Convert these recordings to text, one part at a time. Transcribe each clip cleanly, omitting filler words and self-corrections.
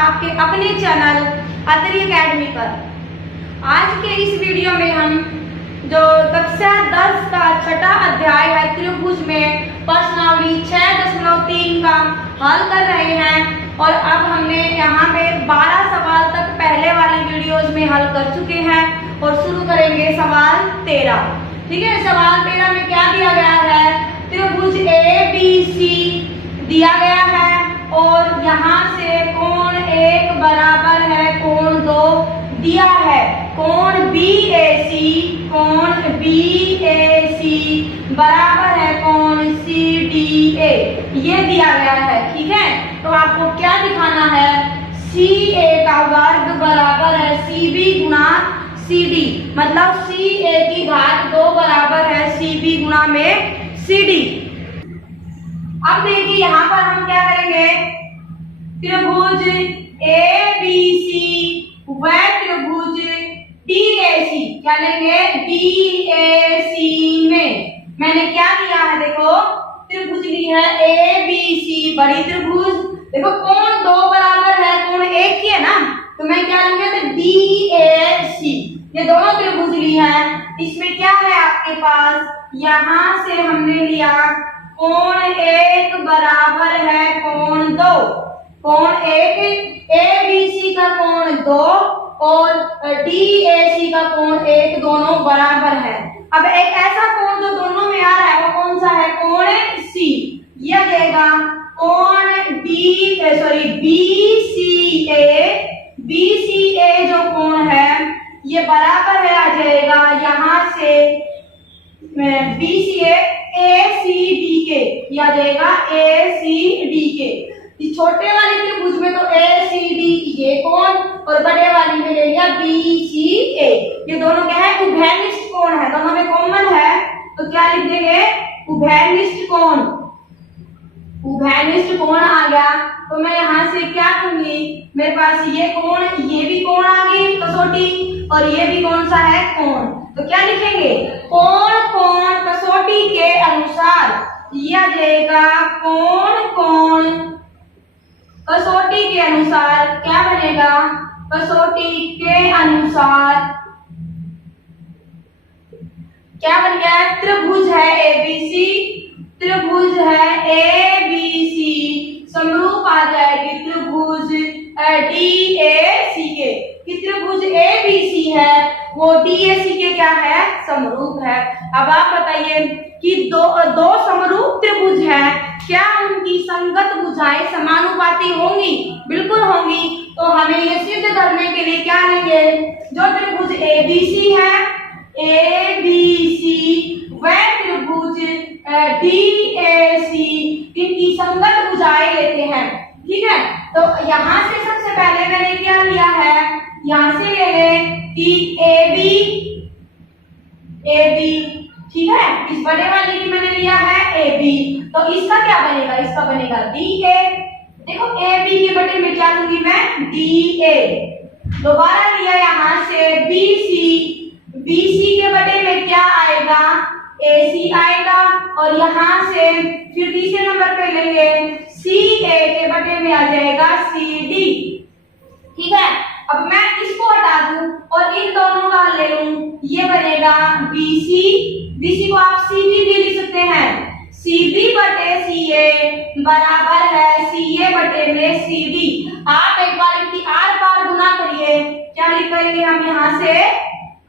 आपके अपने channel Atri academy पर। आज के इस वीडियो में हम जो कक्षा 10 का छठा अध्याय है त्रिभुज में प्रश्नावली 6.3 का हल कर रहे हैं। और अब हमने यहाँ पे 12 सवाल तक पहले वाले वीडियोज में हल कर चुके हैं और शुरू करेंगे सवाल 13। ठीक है, सवाल 13 में क्या दिया गया है? त्रिभुज ABC दिया गया है और यहाँ से कोण 1 बराबर है कोण 2 दिया है। कोण BAC बराबर है कोण CDA, ये दिया गया है। ठीक है, तो आपको क्या दिखाना है? CA का वर्ग बराबर है CB गुना CD, मतलब CA की घात 2 बराबर है CB गुना में CD। अब देखिए यहाँ पर हम क्या करेंगे? त्रिभुज ABC व त्रिभुज DAC क्या लेंगे? DAC में मैंने क्या लिया है? देखो त्रिभुज ली है ABC, बड़ी त्रिभुज। देखो कोण 2 बराबर है कोण 1 की है ना, तो मैं क्या लूंगा? तो DAC, ये दोनों त्रिभुज ली है। इसमें क्या है आपके पास? यहाँ से हमने लिया कोण 1 बराबर है कोण 2। कोण 1 ABC का कोण 2 और DAC का कोण 1 दोनों बराबर है। अब एक ऐसा कोण जो दोनों में आ रहा है वो कौन सा है? कोण C। यह देगा कोण BCA जो कोण है ये बराबर है, आ जाएगा यहाँ से BCA ACD के, यह आ जाएगा ACD के। छोटे वाले त्रिभुज में तो ACD ये कोण और बड़े वाली में ले लिया BCA। ये दोनों क्या है? उभयनिष्ठ कोण है, दोनों में कॉमन है, तो क्या लिख देंगे? उभयनिष्ठ कोण। उभयनिष्ठ कोण आ गया तो मैं यहाँ से क्या करूंगी? मेरे पास ये कोण, ये भी कोण आ गई कसौटी, और ये भी कौन सा है? कोण। तो क्या लिखेंगे? कोण कसौटी के अनुसार, यह जाएगा कोण कसौटी के अनुसार क्या बनेगा? कसौटी के अनुसार क्या बन गया? त्रिभुज है ABC, त्रिभुज है ABC समरूप आ जाएगी त्रिभुज DAC के। कि त्रिभुज ABC है वो DAC के क्या है? समरूप है। अब आप बताइए कि दो समरूप त्रिभुज हैं, क्या उनकी संगत भुजाएं समानुपाती होंगी? बिल्कुल होंगी। तो हमें ये सिद्ध करने के लिए क्या लेंगे? जो त्रिभुज ABC है ABC व त्रिभुज DAC इनकी संगत भुजाएं लेते हैं। ठीक है, तो यहाँ से सबसे पहले मैंने क्या लिया है? यहाँ से ले लें कि AB, ठीक है, इस बड़े वाले की मैंने लिया है AB, तो इसका क्या बनेगा? इसका बनेगा DA। देखो AB के बटे में क्या लूंगी मैं? DA। दोबारा लिया यहाँ से BC के बटे में क्या आएगा? AC आएगा। और यहाँ से फिर तीसरे नंबर पे लेंगे CA के बटे में आ जाएगा CD। ठीक है, अब मैं इसको हटा दूं और इन दोनों का ले लूं, ये बनेगा BC को आप CB भी लिख सकते हैं। CB बटे CA बराबर है CA बटे में CD। आप एक बार इनकी आर पार गुना करिए। क्या लिख करेंगे हम यहाँ से?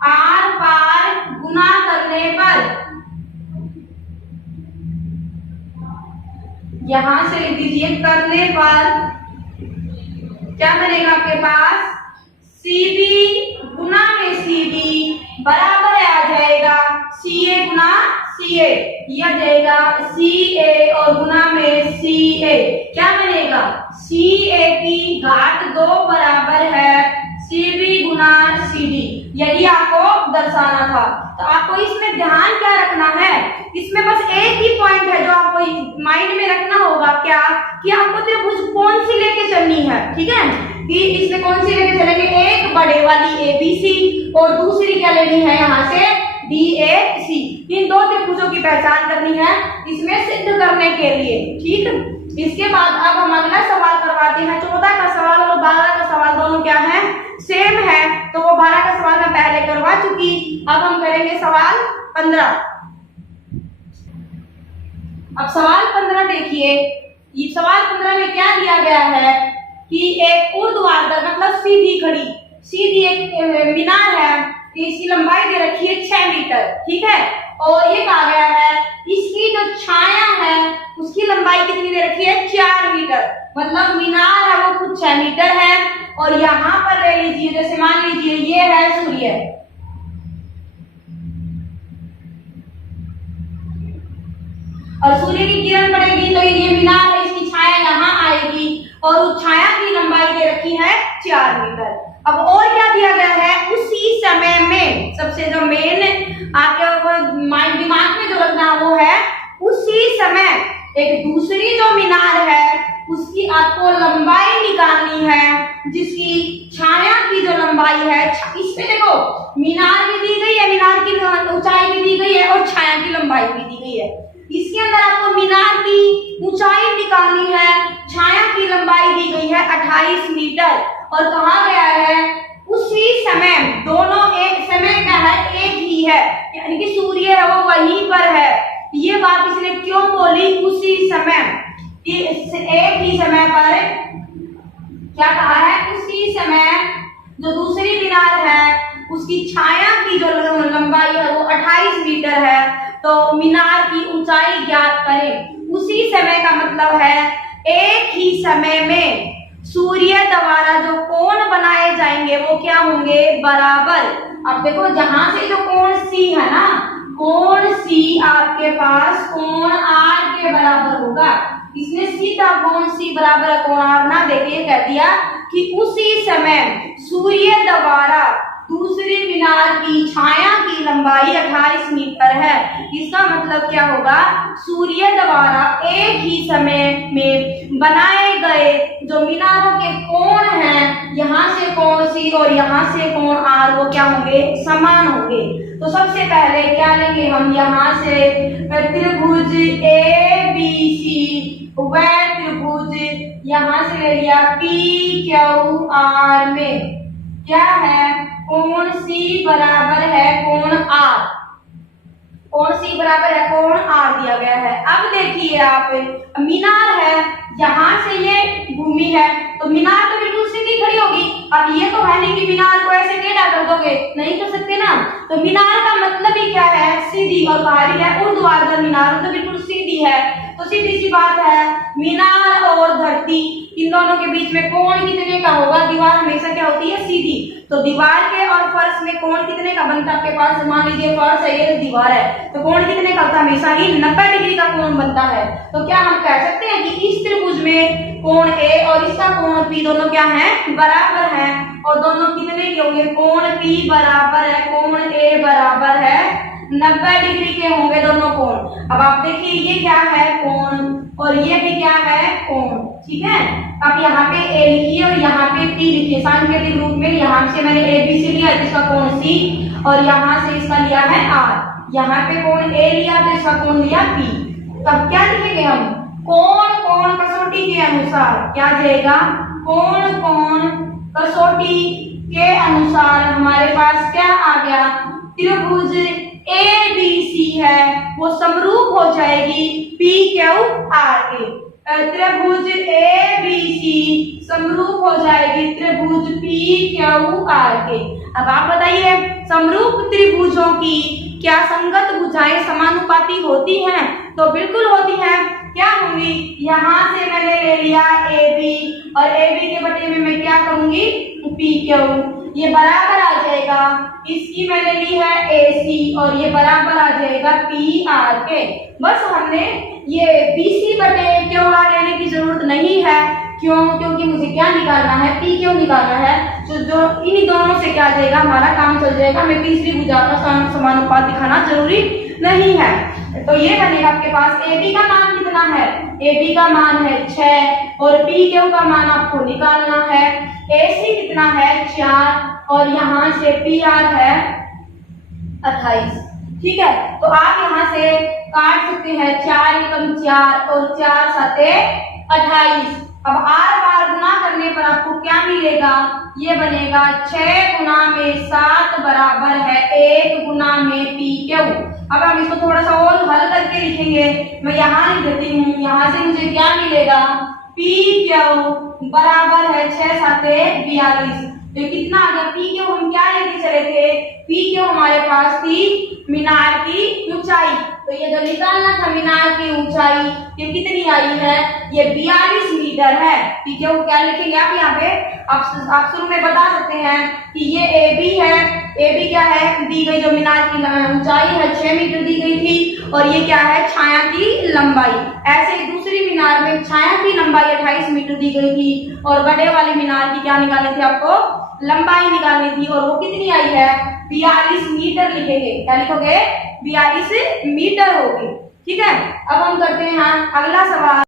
आर पार गुना करने पर यहां से लिख दीजिए, करने पर क्या बनेगा आपके पास? CB गुना में CD बराबर है, आ जाएगा CA गुना CA, यह जाएगा CA और गुना में CA क्या बनेगा? CA की घात 2 बराबर है CB गुना CD। यही आपको दर्शाना था। तो आपको इसमें ध्यान क्या रखना है? इसमें बस एक ही पॉइंट है जो आपको माइंड में रखना होगा, क्या? कि आपको त्रिभुज कौन सी लेके चलनी है। ठीक है, कि इसमें कौन सी लेके चलेंगे? एक बड़े वाली ABC और दूसरी क्या लेनी है यहाँ से? DAC। इन दो त्रिभुजों की पहचान करनी है इसमें सिद्ध करने के लिए। ठीक, इसके बाद अब हम अगला सवाल करवाते हैं 14 का सवाल और 12 15। अब सवाल 15 देखिए, ये सवाल 15 में क्या दिया गया है कि एक ऊर्ध्वाधर मतलब सीधी एक मीनार है, इसकी लंबाई दे रखी है 6 मीटर, ठीक है। और ये कहा गया है इसकी जो छाया है उसकी लंबाई कितनी दे रखी है 4 मीटर, मतलब मीनार है वो खुद 6 मीटर है। और यहाँ पर ले लीजिए, जैसे मान लीजिए ये है सूर्य, और सूर्य की किरण पड़ेगी तो ये मीनार है, इसकी छाया यहाँ आएगी और उस छाया की लंबाई दे रखी है 4 मीटर। अब और क्या दिया गया है, उसी समय में सबसे जो मेन आपके दिमाग में जो रखना वो है, उसी समय एक दूसरी जो मीनार है उसकी आपको लंबाई निकालनी है, जिसकी छाया की जो लंबाई है, इसमें देखो मीनार भी दी गई है, मीनार की ऊंचाई भी दी गई है और छाया की लंबाई भी दी गई है। इसके अंदर आपको मीनार की ऊंचाई निकालनी है, छाया की लंबाई दी गई है 28 मीटर और कहा गया है उसी समय, दोनों एक समय का है, एक ही है, यानी कि सूर्य है वो वहीं पर है। ये बात इसने क्यों बोली, उसी समय, एक ही समय पर, क्या कहा है, उसी समय जो दूसरी मीनार है उसकी छाया की जो लंबाई है वो 28 मीटर है, तो मीनार की ऊंचाई ज्ञात करें। उसी समय का मतलब है एक ही समय में सूर्य द्वारा जो कोण बनाए जाएंगे वो क्या होंगे, बराबर। अब देखो जहां से जो कोण C है ना, कोण C आपके पास कोण R के बराबर होगा। इसने सीधा कोण C बराबर कोण R ना देके कह दिया कि उसी समय सूर्य द्वारा दूसरी मीनार की छाया की लंबाई 28 मीटर है। इसका मतलब क्या होगा, सूर्य द्वारा एक ही समय में बनाए गए जो मीनारों के कोण हैं, यहाँ से कोण C और यहाँ से कोण R, वो क्या होंगे, समान होंगे। तो सबसे पहले क्या लेंगे हम, यहाँ से त्रिभुज ABC व त्रिभुज यहाँ से ले लिया PQR में क्या है, कोण C बराबर है कोण R, कोण C बराबर है कोण R दिया गया है। अब देखिए आप, मीनार है, यहाँ से ये भूमि है तो मीनार तो बिल्कुल सीधी खड़ी होगी। अब ये तो है नहीं कि मीनार को ऐसे टेढ़ा कर दोगे, नहीं कर सकते ना। तो मीनार का मतलब ही क्या है, सीधी, और बाहरी है ऊर्ध्वाधर मीनार, तो बिल्कुल सीधी है। तो सीधी सी बात है, मीनार और धरती इन दोनों के बीच में कोण कितने का होगा, दीवार हमेशा क्या होती है, सीधी। तो दीवार के और फर्श में कोण कितने का बनता है आपके पास, मान लीजिए फर्श है, ये दीवार है, तो कोण कितने का होता है, हमेशा ही 90 डिग्री का कोण बनता है। तो क्या हम कह सकते हैं कि इस त्रिभुज में कोण A और इसका कोण P दोनों क्या है, बराबर है, और दोनों कितने के होंगे, कोण P बराबर है कोण A बराबर है 90 डिग्री के होंगे दोनों कोण। अब आप देखिए ये क्या है, कोण, और ये भी क्या है, कोण, ठीक है। अब यहाँ पे A लिखिए और यहाँ पे P लिखिए, सांकेतिक रूप में। यहाँ से मैंने ABC लिया जिसका कोण C, और यहाँ से इसका लिया है R। यहाँ पे कोण A लिया तो इसका कोण लिया P। तब क्या लिखेंगे हम, कोण कोण कसौटी के अनुसार, क्या जाएगा, कोण कोण कसौटी के अनुसार हमारे पास क्या आ गया, त्रिभुज ABC है वो समरूप हो जाएगी PQR के। त्रिभुज ABC समरूप हो जाएगी त्रिभुज PQR के। अब आप बताइए, समरूप त्रिभुजों की क्या संगत भुजाएं समानुपाती होती हैं? तो बिल्कुल होती हैं। क्या होंगी, यहाँ से मैंने ले लिया AB, और AB के बटे में मैं क्या करूंगी, PQ, ये बराबर आ जाएगा, इसकी मैंने ली है AC और ये बराबर आ जाएगा PR के। बस हमने ये BC बटे QR लेने की जरूरत नहीं है, क्यों, क्योंकि मुझे क्या निकालना है, PQ निकालना है। जो इन दोनों से क्या जाएगा, हमारा काम चल जाएगा। हमें तीसरी भुजा का समानुपात दिखाना जरूरी नहीं है। तो ये बनेगा आपके पास, AB का मान कितना है, AB का मान है 6 और PQ का मान आपको निकालना है। AC कितना है 4 और यहाँ से PR है 28, ठीक है। तो आप यहाँ से काट सकते हैं, 4 एकम 4 और 4 साते 28। अब R बार गुना करने पर आपको क्या मिलेगा, मिलेगा, ये बनेगा 6 गुना में 7 बराबर है 1 गुना में पी क्यू। अब हम इसको थोड़ा सा और हल करके लिखेंगे। मैं यहाँ लिख देती हूँ, यहाँ से मुझे क्या मिलेगा, पी क्यू बराबर है 6 7 42। तो कितना आ गया, पी क्यू हम क्या लेके चले थे, पी क्यू हमारे पास थी मीनार की ऊंचाई। तो ये जो निकालना था मीनार की ऊंचाई, ये कितनी आई है, ये 42 मीटर है। पी क्यू क्या लिखेंगे आप यहाँ पे, आप शुरू में बता सकते हैं कि ये ए बी है। ए बी क्या है, दी गई जो मीनार की ऊंचाई है 6 मीटर दी गई थी, और ये क्या है, छाया की लंबाई। ऐसे ही दूसरी मीनार में छाया की लंबाई 28 मीटर दी गई थी, और बड़े वाली मीनार की क्या निकालनी थी, आपको लंबाई निकालनी थी, और वो कितनी आई है, 42 मीटर लिखेंगे। क्या लिखोगे, 42 मीटर होगी। ठीक है, अब हम करते हैं अगला सवाल।